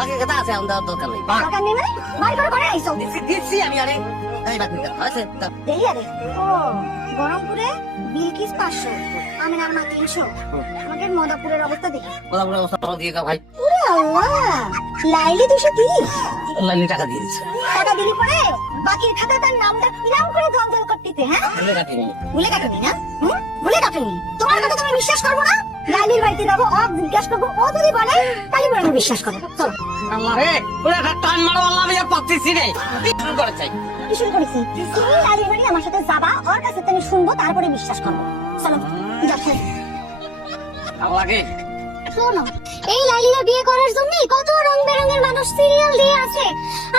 বাকি কথা আছে আমাদের দরকার নেই। দরকার নেই মানে বাড়ি করে করে আইছো দিচ্ছি আমি আরে এই বাকি আছে দেই আরে ও গরমপুরে বিলকিস 500 আমিনার মা 300 আমাদের মদাপুরের অবস্থা দেখি বলা বলা অবস্থা দিয়ে দাও ভাই। ওরে আল্লাহ লাইলি 230 লাইনে টাকা দিয়ে দিচ্ছে টাকা দিলি পরে বাকির খাতা তার নামটা কিরাম করে ধলধল করতেছে হ্যাঁ ভুলে কাটিনি ভুলে কাটনি না ভুলে কাটনি তোমার কথা তুমি বিশ্বাস করবো না লাইলির বাড়িতে যাবো জিজ্ঞাসা করবো ও যদি বলে তাহলে পরে আমি বিশ্বাস করবো চলো আল্লাহ রে ওরে একটা টান মারো আল্লাহ আমি আর পাচ্ছি রে শুরু করে চাই কি শুরু করেছি তুমি লাইলির বাড়ি আমার সাথে যাবা ওর কাছে তুমি শুনবো তারপরে বিশ্বাস করবো চলো যাচ্ছি আল্লাহকে শোনো এই লাইলিরা বিয়ে করার জন্য কত রং বেরঙের মানুষ সিরিয়াল দিয়ে আছে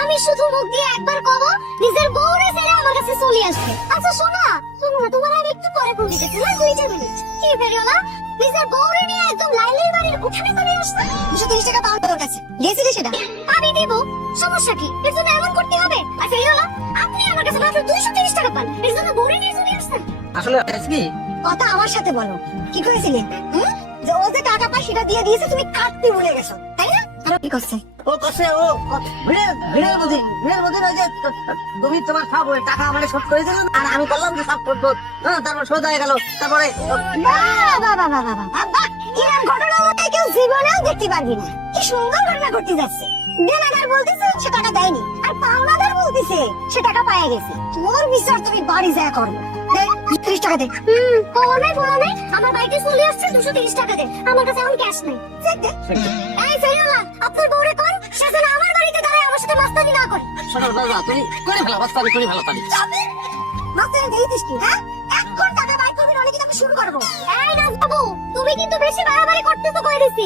আমি শুধু মুখ দিয়ে একবার কব নিজের বউরে ছেড়ে আমার কাছে চলে আসবে আচ্ছা শোনা শোনো না তোমার আমি একটু পরে ফোন দিতেছি না 2 মিনিট কি বেরিওলা নিজের বউরে নিয়ে একদম লাইলির বাড়ির উঠানে চলে আসছে 230 টাকা পাওয়া তোর কাছে দিয়েছিলি সেটা আমি দেব সমস্যা কি এর জন্য এমন করতে হবে আর বেরিওলা আপনি আমার কাছে মাত্র 230 টাকা পান এর জন্য বউরে নিয়ে চলে আসছেন আসলে কি কথা আমার সাথে বলো কি করেছিলে যে ও যে টাকা পায় সেটা দিয়ে দিয়েছে তুমি কাটতে ভুলে গেছো তাই না আর কি করছে ও কসে ও ভিড়ের মধ্যে ওই যে তুমি তোমার সব ওই টাকা আমাকে শোধ করে দিল আর আমি বললাম যে সব শোধ তারপর শোধ হয়ে গেল তারপরে এরকম ঘটনা আমাকে কেউ জীবনেও দেখতে পারবি না কি সুন্দর ঘটনা ঘটতে যাচ্ছে দেনাদার বলতেছে সে টাকা দেয়নি আর পাওনাদার বলতেছে সে টাকা পায়ে গেছে তোর বিচার তুমি বাড়ি যায় করবে 30 টাকা দে বলো নাই আমার বাড়িতে চলে আসছে 230 টাকা দে আমার কাছে এখন ক্যাশ নেই এই ফেরিওয়ালা আপনার বউরে কোন সে যেন আমার বাড়িতে দাঁড়ায় আমার সাথে মাস্তানি না করে শোনো বাবা তুমি করে ফেলা বাস্তানি করে ফেলা তালি মাস্তানি দিয়েছিস কি হ্যাঁ এখন টাকা বাইর করবি নাকি আমি শুরু করব এই রাজ বাবু তুমি কিন্তু বেশি বাড়াবাড়ি করতে তো কই দিছি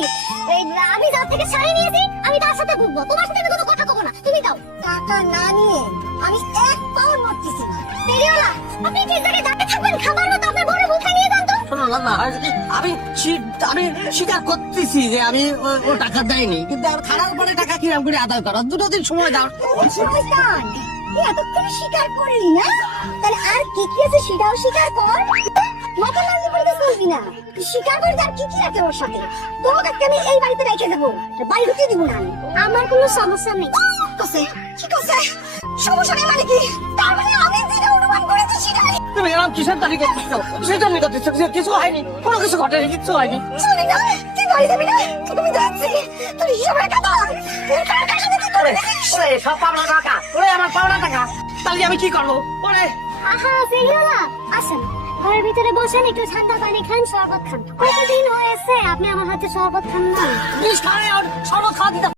এই আমি যার থেকে শাড়ি নিয়েছি আমি তার সাথে ঘুরবো তোমার সাথে আমি কোনো কথা কব না তুমি দাও টাকা না নিয়ে আমি এক পাউন্ড মরতেছি না ফেরিওয়ালা আপনি কি জায়গায় দাঁড়িয়ে থাকবেন খাবার মতো আপনার বড় মুখে নিয়ে যান তো শোনো না আমি স্বীকার করতেছি যে আমি ও টাকা দেয়নি কিন্তু আর খারাপ পরে টাকা কিরম করে আদায় করো 2 দিন সময় দাও শয়তান তুই এতক্ষণ স্বীকার করলি না তাহলে আর কি কি আছে সেটাও স্বীকার কর মাথা লাগলে পরে তো চলবি না স্বীকার করে আর কি কি আছে ওর সাথে তোমাকে আমি এই বাড়িতে রেখে দেবো বাড়ি ঢুকিয়ে দিব না আমার কোনো সমস্যা নেই কি কসে সমস্যা নেই মানে কি তার মানে আমি যেটা অনুমান করেছি সেটাই তুমি এরকম কিসের তারিখ করতেছো সেটা নিয়ে করতেছো কিছু হয়নি কোনো কিছু ঘটেনি কিছু হয়নি শুনি না তুই বাড়ি যাবি না তুমি যাচ্ছি তুই হিসাবের কথা কার সাথে কি করে ওরে সব পাওনা টাকা ওরে আমার পাওনা টাকা তাহলে আমি কি করবো ওরে আহা ফেরিওয়ালা আসেন ঘরের ভিতরে বসেন একটু ঠান্ডা পানি খান শরবত খান কতদিন হয়েছে আপনি আমার হাতে শরবত খান না প্লিজ খাওয়া শরবত খাওয়া দিতে